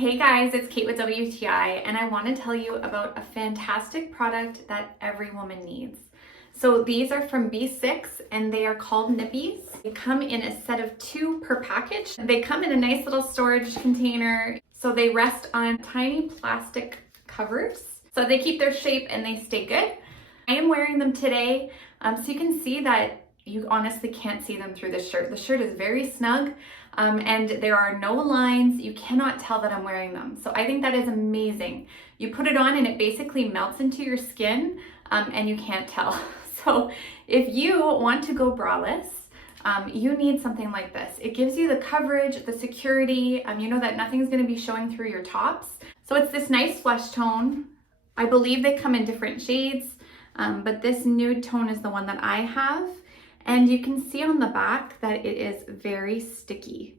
Hey guys, it's Kate with WTI, and I want to tell you about a fantastic product that every woman needs. So these are from B6 and they are called Nippies. They come in a set of 2 per package. They come in a nice little storage container. So they rest on tiny plastic covers. So they keep their shape and they stay good. I am wearing them today, so you can see that you honestly can't see them through the shirt. The shirt is very snug and there are no lines. You cannot tell that I'm wearing them. So I think that is amazing. You put it on and it basically melts into your skin and you can't tell. So if you want to go braless, you need something like this. It gives you the coverage, the security, you know that nothing's gonna be showing through your tops. So it's this nice flesh tone. I believe they come in different shades, but this nude tone is the one that I have. And you can see on the back that it is very sticky.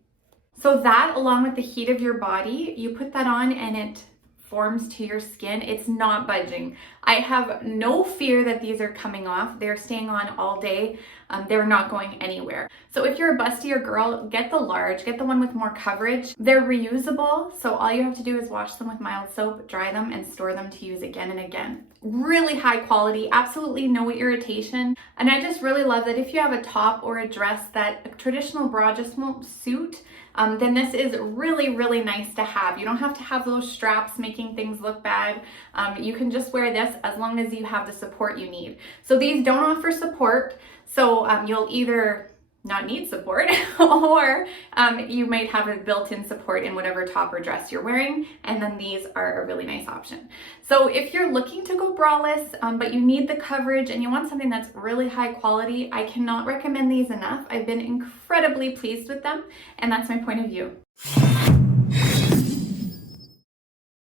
So that, along with the heat of your body, you put that on and it forms to your skin. It's not budging. I have no fear that these are coming off. They're staying on all day. They're not going anywhere. So if you're a bustier girl, get the large, get the one with more coverage. They're reusable, so all you have to do is wash them with mild soap, dry them, and store them to use again and again. Really high quality, absolutely no irritation. And I just really love that if you have a top or a dress that a traditional bra just won't suit, then this is really, really nice to have. You don't have to have those straps making things look bad. You can just wear this as long as you have the support you need. So these don't offer support, so you'll either not need support or you might have a built-in support in whatever top or dress you're wearing, and then these are a really nice option. So if you're looking to go braless but you need the coverage and you want something that's really high quality, I cannot recommend these enough. I've been incredibly pleased with them, and that's my point of view.